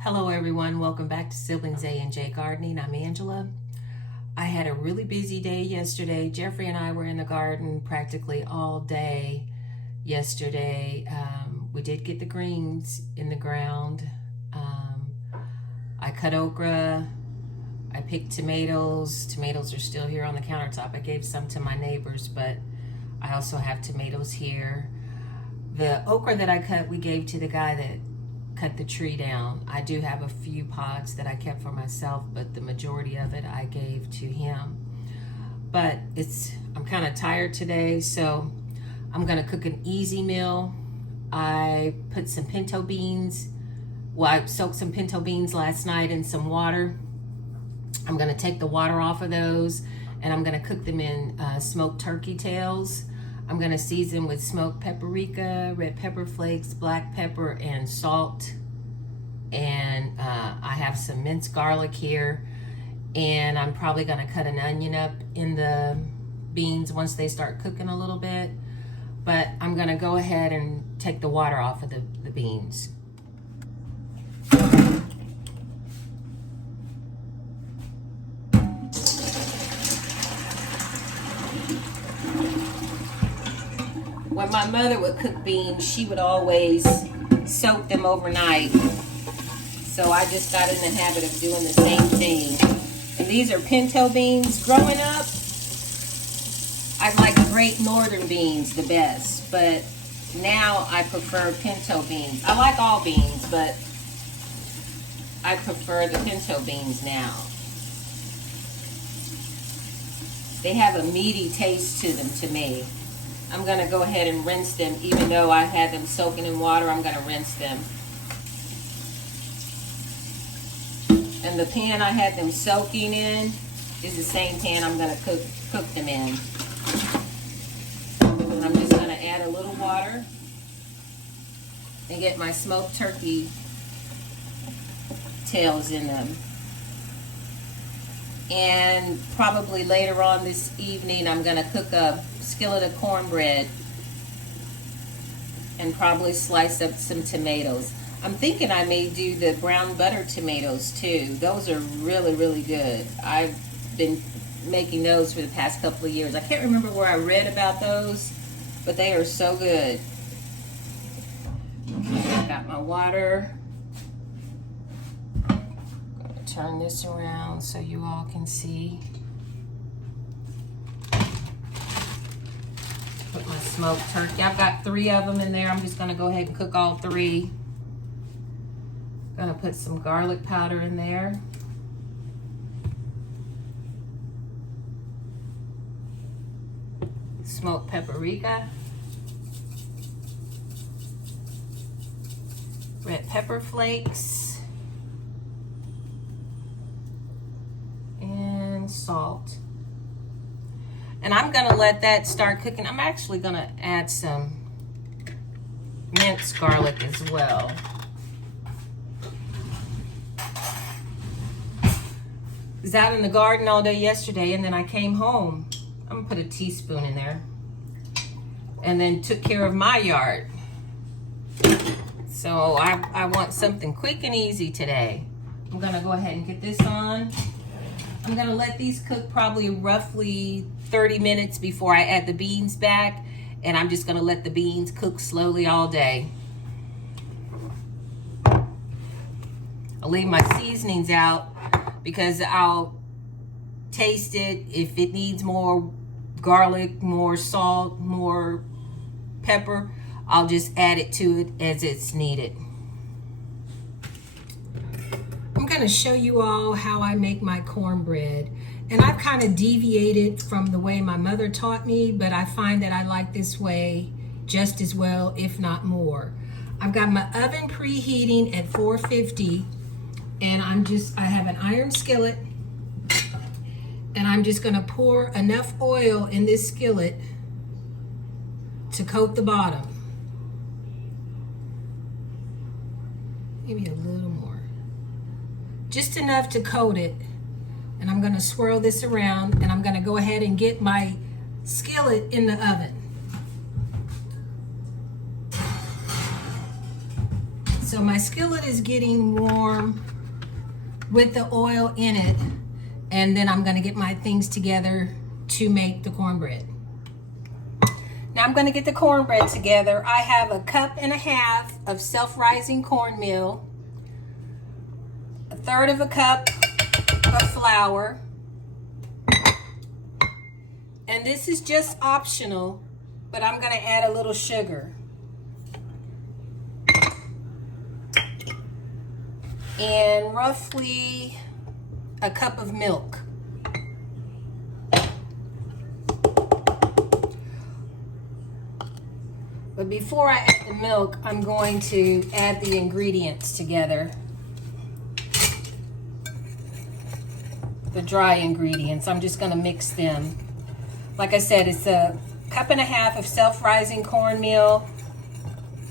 Hello everyone, welcome back to Siblings A and J Gardening. I'm Angela. I had a really busy day yesterday. Jeffrey and I were in the garden practically all day yesterday. We did get the greens in the ground. I cut okra. I picked tomatoes. Tomatoes are still here on the countertop. I gave some to my neighbors, but I also have tomatoes here. The okra that I cut, we gave to the guy that cut the tree down. I do have a few pods that I kept for myself, but the majority of it I gave to him. But I'm kind of tired today, so I'm gonna cook an easy meal. I put some pinto beans. Well, I soaked some pinto beans last night in some water. I'm gonna take the water off of those and I'm gonna cook them in smoked turkey tails. I'm gonna season with smoked paprika, red pepper flakes, black pepper, and salt. And I have some minced garlic here. And I'm probably gonna cut an onion up in the beans once they start cooking a little bit. But I'm gonna go ahead and take the water off of the beans. When my mother would cook beans, she would always soak them overnight. So I just got in the habit of doing the same thing. And these are pinto beans. Growing up, I like Great Northern beans the best, but now I prefer pinto beans. I like all beans, but I prefer the pinto beans now. They have a meaty taste to them to me. I'm going to go ahead and rinse them. Even though I had them soaking in water, I'm going to rinse them. And the pan I had them soaking in is the same pan I'm going to cook them in. And I'm just going to add a little water and get my smoked turkey tails in them. And probably later on this evening, I'm going to cook a skillet of cornbread and probably slice up some tomatoes. I'm thinking I may do the brown butter tomatoes too. Those are really, really good. I've been making those for the past couple of years. I can't remember where I read about those, but they are so good. Okay, I got my water. I'm gonna turn this around so you all can see. Put my smoked turkey. I've got 3 of them in there. I'm just gonna go ahead and cook all 3. Gonna put some garlic powder in there. Smoked paprika. Red pepper flakes. And salt. And I'm gonna let that start cooking. I'm actually gonna add some minced garlic as well. I was out in the garden all day yesterday and then I came home. I'm gonna put a teaspoon in there. And then took care of my yard. So I want something quick and easy today. I'm gonna go ahead and get this on. I'm gonna let these cook probably roughly 30 minutes before I add the beans back, and I'm just gonna let the beans cook slowly all day. I'll leave my seasonings out because I'll taste it. If it needs more garlic, more salt, more pepper, I'll just add it to it as it's needed. I'm going to show you all how I make my cornbread. And I've kind of deviated from the way my mother taught me, but I find that I like this way just as well, if not more. I've got my oven preheating at 450, and I have an iron skillet, and I'm just going to pour enough oil in this skillet to coat the bottom. Maybe a little more. Just enough to coat it. And I'm going to swirl this around, and I'm going to go ahead and get my skillet in the oven. So my skillet is getting warm with the oil in it, and then I'm gonna get my things together to make the cornbread. Now I'm gonna get the cornbread together. I have 1.5 cups of self-rising cornmeal, 1/3 cup of flour, and this is just optional, but I'm gonna add a little sugar. And roughly 1 cup of milk. But before I add the milk, I'm going to add the ingredients together. The dry ingredients, I'm just gonna mix them. Like I said, it's 1.5 cups of self-rising cornmeal,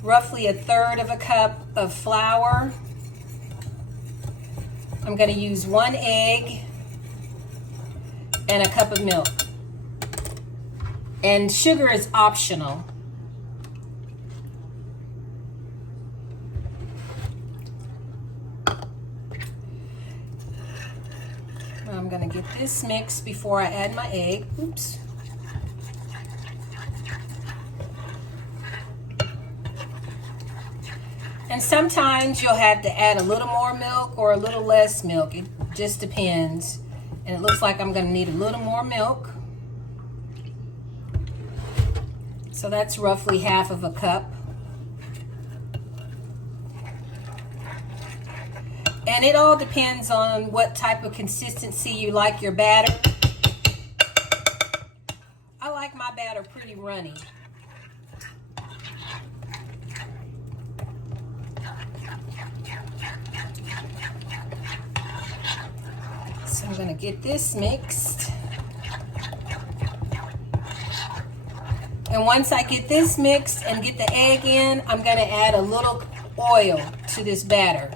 roughly 1/3 cup of flour. I'm going to use 1 egg and 1 cup of milk. And sugar is optional. I'm going to get this mixed before I add my egg. Oops. And sometimes you'll have to add a little more milk or a little less milk. It just depends. And it looks like I'm going to need a little more milk. So that's roughly 1/2 cup. And it all depends on what type of consistency you like your batter. I like my batter pretty runny. So I'm going to get this mixed. And once I get this mixed and get the egg in, I'm going to add a little oil to this batter.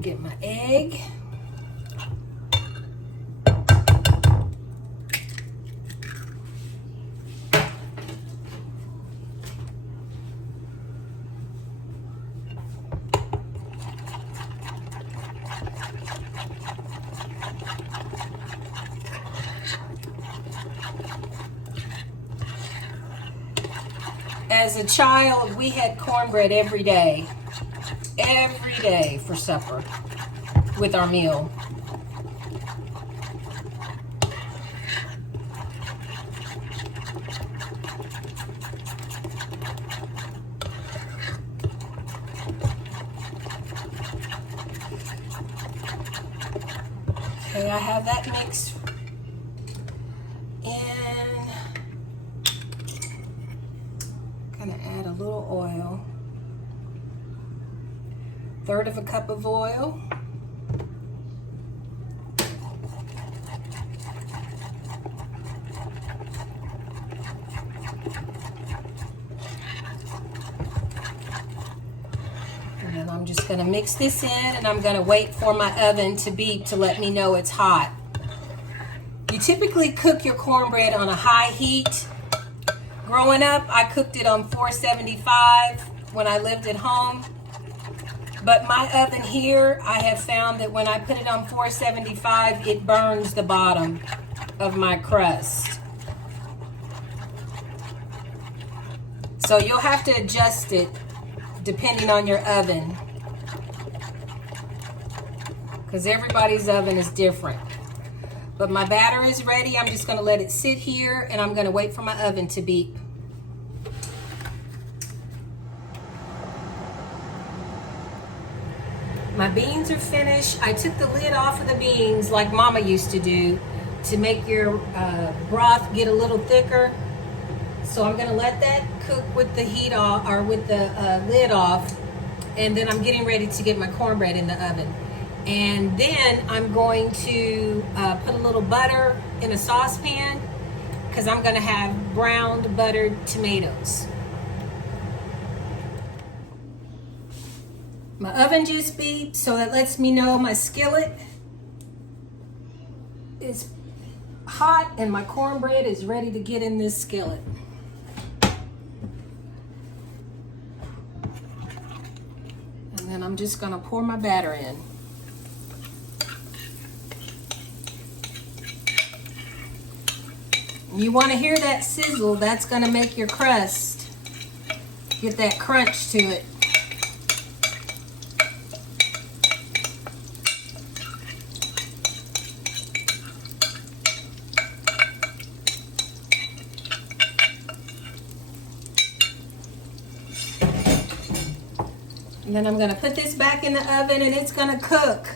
Get my egg. As a child, we had cornbread every day for supper with our meal. Okay, I have that mixed in. Gonna add a little oil. 1/3 cup of oil. And then I'm just gonna mix this in, and I'm gonna wait for my oven to beep to let me know it's hot. You typically cook your cornbread on a high heat. Growing up, I cooked it on 475 when I lived at home. But my oven here, I have found that when I put it on 475, it burns the bottom of my crust. So you'll have to adjust it depending on your oven, because everybody's oven is different. But my batter is ready. I'm just going to let it sit here, and I'm going to wait for my oven to beep. My beans are finished. I took the lid off of the beans like Mama used to do to make your broth get a little thicker. So I'm going to let that cook with the heat off, or with the lid off, and then I'm getting ready to get my cornbread in the oven. And then I'm going to put a little butter in a saucepan, because I'm going to have browned buttered tomatoes. My oven just beeped, so that lets me know my skillet is hot and my cornbread is ready to get in this skillet. And then I'm just gonna pour my batter in. You want to hear that sizzle. That's going to make your crust get that crunch to it. And then I'm going to put this back in the oven and it's going to cook.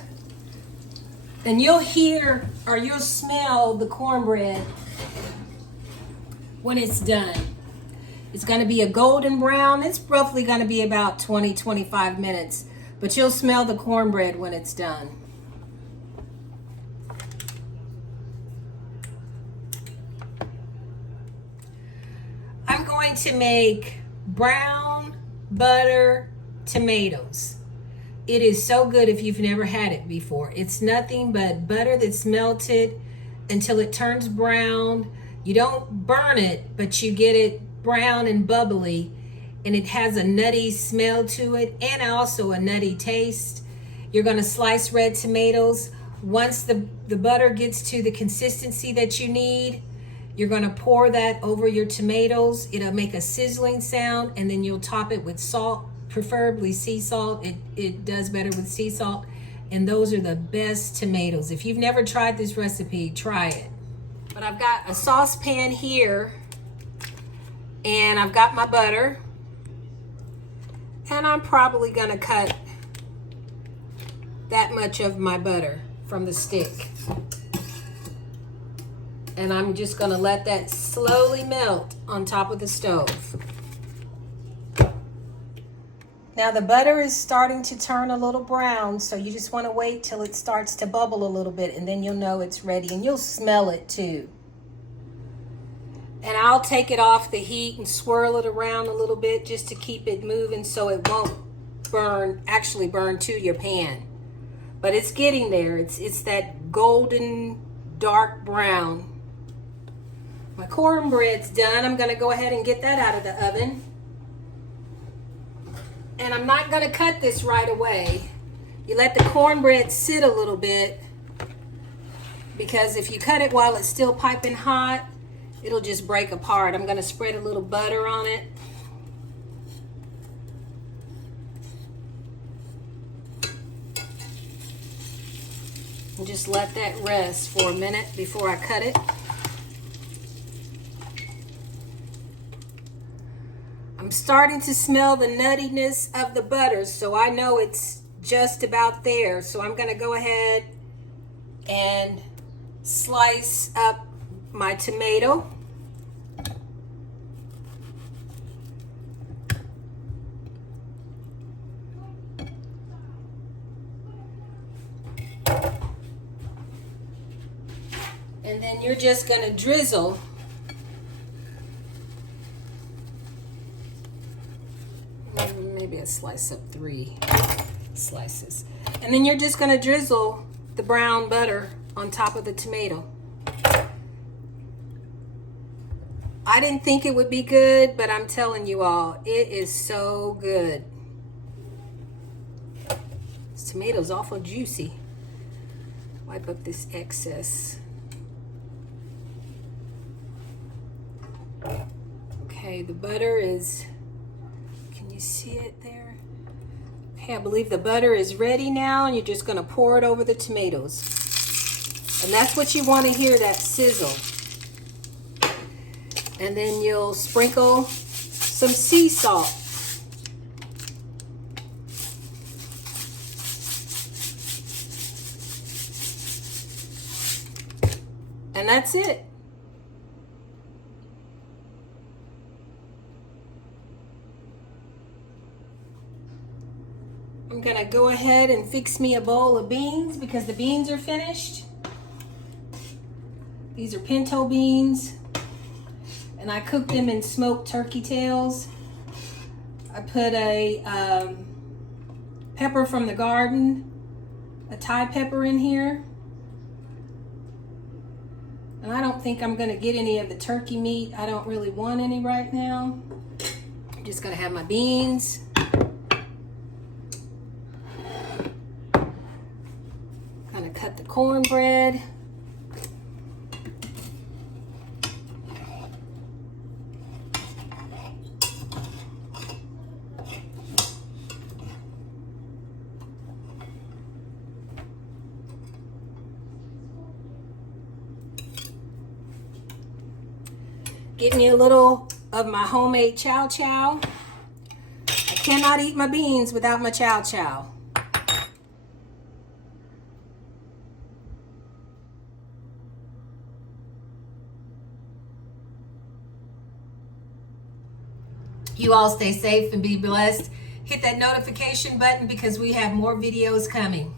And you'll hear or you'll smell the cornbread when it's done. It's going to be a golden brown. It's roughly going to be about 20-25 minutes, but you'll smell the cornbread when it's done. I'm going to make brown butter tomatoes. It is so good if you've never had it before. It's nothing but butter that's melted until it turns brown. You don't burn it, but you get it brown and bubbly, and it has a nutty smell to it and also a nutty taste. You're going to slice red tomatoes. Once the butter gets to the consistency that you need, you're going to pour that over your tomatoes. It'll make a sizzling sound, and then you'll top it with salt, preferably sea salt. It does better with sea salt, and those are the best tomatoes. If you've never tried this recipe, try it. But I've got a saucepan here, and I've got my butter, and I'm probably gonna cut that much of my butter from the stick. And I'm just gonna let that slowly melt on top of the stove. Now the butter is starting to turn a little brown, so you just want to wait till it starts to bubble a little bit, and then you'll know it's ready, and you'll smell it too. And I'll take it off the heat and swirl it around a little bit just to keep it moving so it won't actually burn to your pan. But it's getting there. It's that golden dark brown. My cornbread's done. I'm going to go ahead and get that out of the oven. And I'm not going to cut this right away. You let the cornbread sit a little bit, because if you cut it while it's still piping hot, it'll just break apart. I'm going to spread a little butter on it. And just let that rest for a minute before I cut it. I'm starting to smell the nuttiness of the butter, so I know it's just about there. So I'm going to go ahead and slice up my tomato. And then you're just going to drizzle maybe I slice up 3 slices. And then you're just going to drizzle the brown butter on top of the tomato. I didn't think it would be good, but I'm telling you all, it is so good. This tomato's awful juicy. Wipe up this excess. Okay, the butter is, can you see it there? Okay, I believe the butter is ready now, and you're just going to pour it over the tomatoes. And that's what you want to hear, that sizzle. And then you'll sprinkle some sea salt. And that's it. I'm gonna go ahead and fix me a bowl of beans because the beans are finished. These are pinto beans, and I cooked them in smoked turkey tails. I put a pepper from the garden, a Thai pepper in here. And I don't think I'm gonna get any of the turkey meat. I don't really want any right now. I'm just gonna have my beans. Gonna cut the cornbread. Get me a little of my homemade chow chow. I cannot eat my beans without my chow chow. You all stay safe and be blessed. Hit that notification button because we have more videos coming.